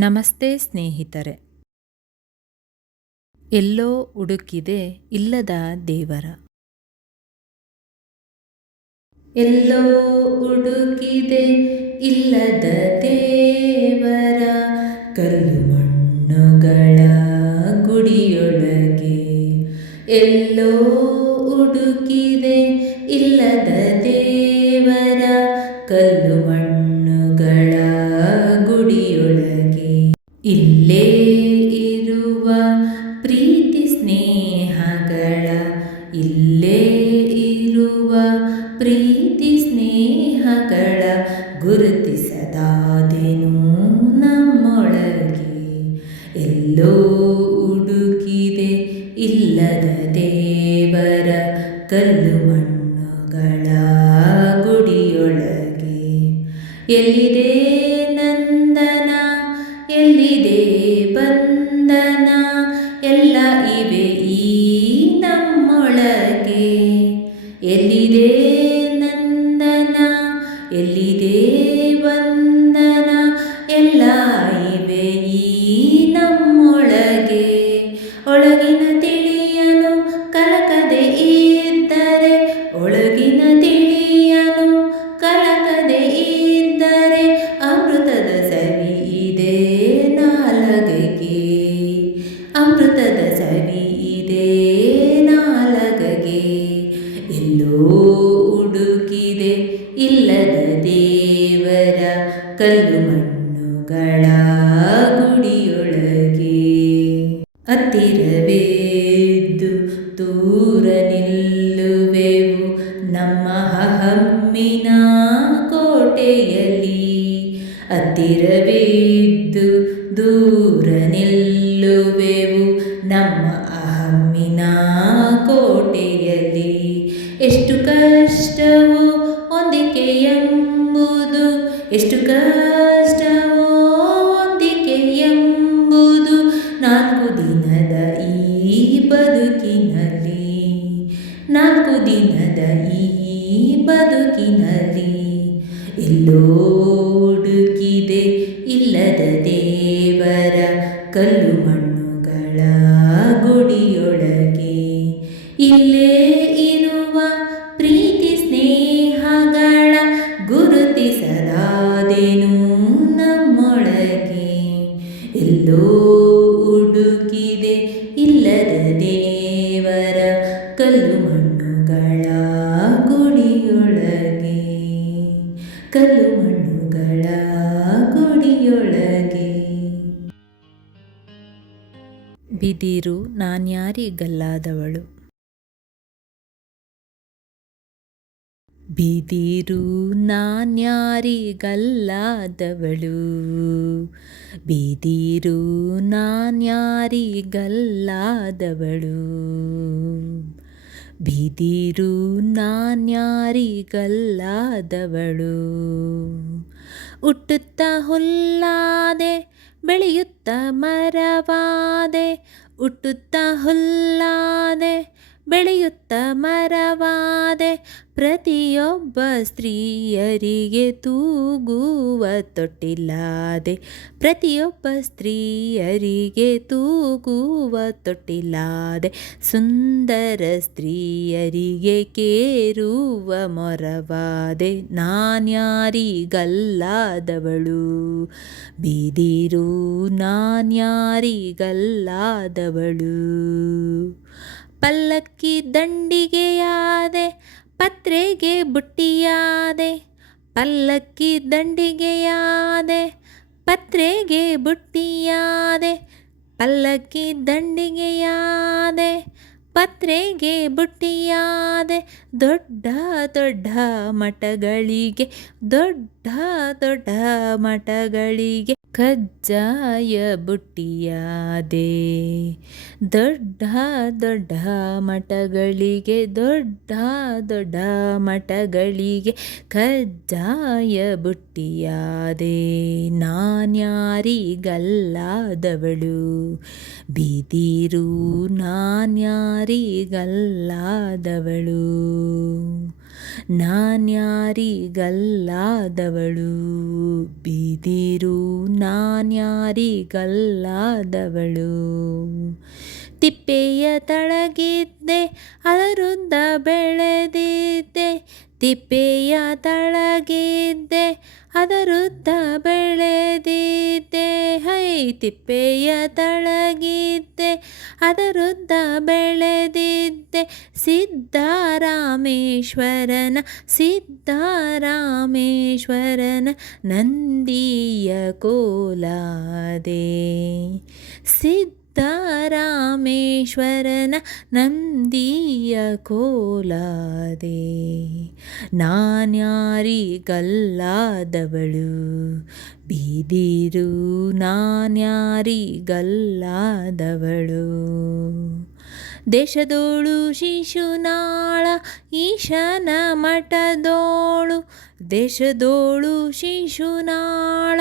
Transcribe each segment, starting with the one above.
ನಮಸ್ತೆ ಸ್ನೇಹಿತರೆ. ಎಲ್ಲೋ ಹುಡುಕಿದೆ ಇಲ್ಲದ ದೇವರ. ಎಲ್ಲೋ ಹುಡುಕಿದೆ ಇಲ್ಲದ ದೇವರ. ಕಲ್ಲು ಮಣ್ಣುಗಳ ಗುಡಿಯೊಳಗೆ ಎಲ್ಲೋ ಹುಡುಕಿದೆ ಗುರುತಿಸದಾದೆನು ನಮ್ಮೊಳಗೆ. ಎಲ್ಲೋ ಹುಡುಕಿದೆ ಇಲ್ಲದ ದೇವರ ಕಲ್ಲು ಮಣ್ಣುಗಳ ಗುಡಿಯೊಳಗೆ. ಎಲ್ಲಿದೆ ನಂದನ ಎಲ್ಲಿದೆ ಬಂದನ ಎಲ್ಲ ಮಣ್ಣುಗಳ ಗುಡಿಯೊಳಗೆ. ಹತ್ತಿರವೇದ್ದು ದೂರ ನಿಲ್ಲುವೆವು ನಮ್ಮ ಹಮ್ಮಿನ ಕೋಟೆಯಲ್ಲಿ. ಹತ್ತಿರವಿದ್ದು ದೂರ ನಿಲ್ಲುವೆವು ಬದುಕಿನಲ್ಲಿ ಎಲ್ಲೋ ಹುಡುಕಿದೆ ಇಲ್ಲದ ದೇವರ ಕಲ್ಲು ಮಣ್ಣುಗಳ ಗುಡಿಯೊಳಗೆ. ಇಲ್ಲೇ ಬಿದಿರು ನಾನ್ಯಾರಿಗಲ್ಲಾದವಳು ಬಿದಿರು ನಾನ್ಯಾರಿಗಲ್ಲಾದವಳು ಬಿದಿರು ನಾನ್ಯಾರಿಗಲ್ಲಾದವಳು ಬಿದಿರು ನಾನ್ಯಾರಿಗಲ್ಲಾದವಳು ಹುಟ್ಟುತ್ತ ಹುಲ್ಲಾದೆ ಬೆಳೆಯುತ್ತ ಮರವಾದೆ ಹುಟ್ಟುತ್ತ ಹುಲ್ಲಾದೆ ಬೆಳೆಯುತ್ತ ಮರವಾದೆ ಪ್ರತಿಯೊಬ್ಬ ಸ್ತ್ರೀಯರಿಗೆ ತೂಗುವ ತೊಟ್ಟಿಲ್ಲಾದೆ ಪ್ರತಿಯೊಬ್ಬ ಸ್ತ್ರೀಯರಿಗೆ ತೂಗುವ ತೊಟ್ಟಿಲ್ಲಾದೆ ಸುಂದರ ಸ್ತ್ರೀಯರಿಗೆ ಕೇರುವ ಮೊರವಾದೆ. ನಾನ್ಯಾರಿಗಲ್ಲಾದವಳು? ಬಿದಿರು ನಾನ್ಯಾರಿಗಲ್ಲಾದವಳು? ಪಲ್ಲಕ್ಕಿ ದಂಡಿಗೆಯಾದೆ, ಪತ್ರೆಗೆ ಬುಟ್ಟಿಯಾದೆ. ಪಲ್ಲಕ್ಕಿ ದಂಡಿಗೆಯಾದೆ, ಪತ್ರೆಗೆ ಬುಟ್ಟಿಯಾದೆ. ಪಲ್ಲಕ್ಕಿ ದಂಡಿಗೆಯಾದೆ, ಪತ್ರೆಗೆ ಬುಟ್ಟಿಯಾದೆ. ದೊಡ್ಡ ದೊಡ್ಡ ಮಠಗಳಿಗೆ, ದೊಡ್ಡ ದೊಡ್ಡ ಮಠಗಳಿಗೆ ಕಜ್ಜಾಯ ಬುಟ್ಟಿಯಾದೆ. ದೊಡ್ಡ ದೊಡ್ಡ ಮಠಗಳಿಗೆ ದೊಡ್ಡ ದೊಡ್ಡ ಮಠಗಳಿಗೆ ಕಜ್ಜಾಯ ಬುಟ್ಟಿಯಾದೆ. ನಾನ್ಯಾರಿಗಲ್ಲಾದವಳು, ಬಿದಿರು ನಾನ್ಯಾರಿಗಲ್ಲಾದವಳು. ನಾನ್ಯಾರಿಗಲ್ಲಾದವಳು? ಬಿದಿರು ನಾನ್ಯಾರಿಗಲ್ಲಾದವಳು? ತಿಪ್ಪೆಯ ತಳಗಿದ್ದೆ ಅದರುದ್ದ ಬೆಳೆದಿದ್ದೆ. ತಿಪ್ಪೆಯ ತಳಗಿದ್ದೆ ಅದರುದ್ದ ಬೆಳೆದಿದ್ದೆ. ತಿಪ್ಪೆಯ ತಳಗಿದ್ದೆ ಅದರುದ್ದ ಬೆಳೆದಿದ್ದೆ. ಸಿದ್ದರಾಮೇಶ್ವರನ ಸಿದ್ದರಾಮೇಶ್ವರನ ನಂದಿಯ ಕೋಲಾದೆ. ಸಿದ್ಧರಾಮೇಶ್ವರನ ನಂದಿಯ ಕೋಲಾದೆ, ನಾನ್ಯಾರಿಗಲ್ಲಾದವಳು. ಬಿದಿರು ನಾನ್ಯಾರಿಗಲ್ಲಾದವಳು. ದೇಶದೋಳು ಶಿಶುನಾಳ ಈಶನ ಮಠದೋಳು. ದೇಶದೋಳು ಶಿಶುನಾಳ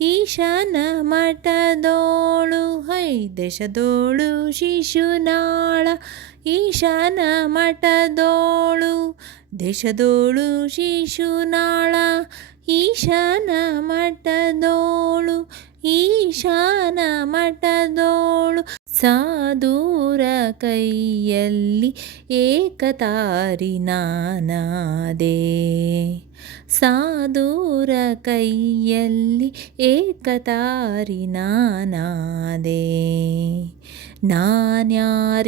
ಈಶನ ಮಠದೋಳು. ಹೈ ದೇಶದೋಳು ಶಿಶುನಾಳ ಈಶಾನ ಮಠದೋಳು. ದೇಶದೋಳು ಶಿಶುನಾಳ ಈಶಾನ ಮಠದೋಳು. ಈಶಾನ ಮಠದೋಳು. ಸಾಧೂರ ಕೈಯಲ್ಲಿ ಏಕತಾರಿ ಸಾಧೂರ ಕೈಯಲ್ಲಿ ಏಕತಾರಿ ನಾನಾದೆ. ನಾನ್ಯಾರಿಗಲ್ಲಾದವಳು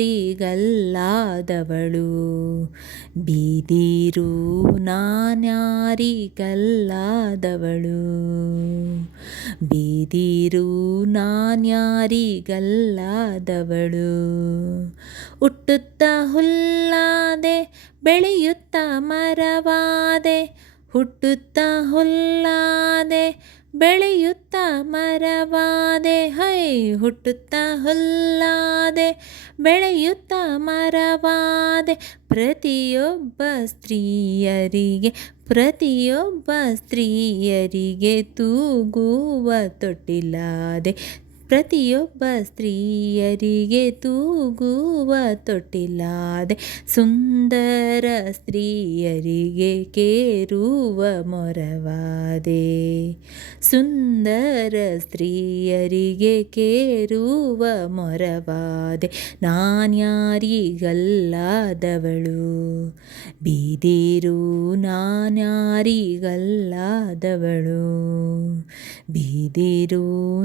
ಬೀದಿರು ನಾನ್ಯಾರಿಗಲ್ಲಾದವಳು ಬೀದಿರು ನಾನ್ಯಾರಿಗಲ್ಲಾದವಳು. ಹುಟ್ಟುತ್ತ ಹುಲ್ಲಾದೆ ಬೆಳೆಯುತ್ತ ಮರವಾದೆ ಹುಟ್ಟುತ್ತ ಹುಲ್ಲಾದೆ, ಬೆಳೆಯುತ್ತ ಮರವಾದೆ. ಹೈ, ಹುಟ್ಟುತ್ತ ಹುಲ್ಲಾದೆ, ಬೆಳೆಯುತ್ತ ಮರವಾದೆ. ಪ್ರತಿಯೊಬ್ಬ ಸ್ತ್ರೀಯರಿಗೆ ಪ್ರತಿಯೊಬ್ಬ ಸ್ತ್ರೀಯರಿಗೆ ತೂಗುವ ತೊಟ್ಟಿಲಾದೆ. ಪ್ರತಿಯೊಬ್ಬ ಸ್ತ್ರೀಯರಿಗೆ ತೂಗುವ ತೊಟ್ಟಿಲಾದೆ ಸುಂದರ ಸ್ತ್ರೀಯರಿಗೆ ಕೇರುವ ಮೊರವಾದೆ. ಸುಂದರ ಸ್ತ್ರೀಯರಿಗೆ ಕೇರುವ ಮೊರವಾದೆ. ನಾನ್ಯಾರಿಗಲ್ಲಾದವಳು? ಬೀದಿರು ನಾನ್ಯಾರಿಗಲ್ಲಾದವಳು? ಬಿದಿರು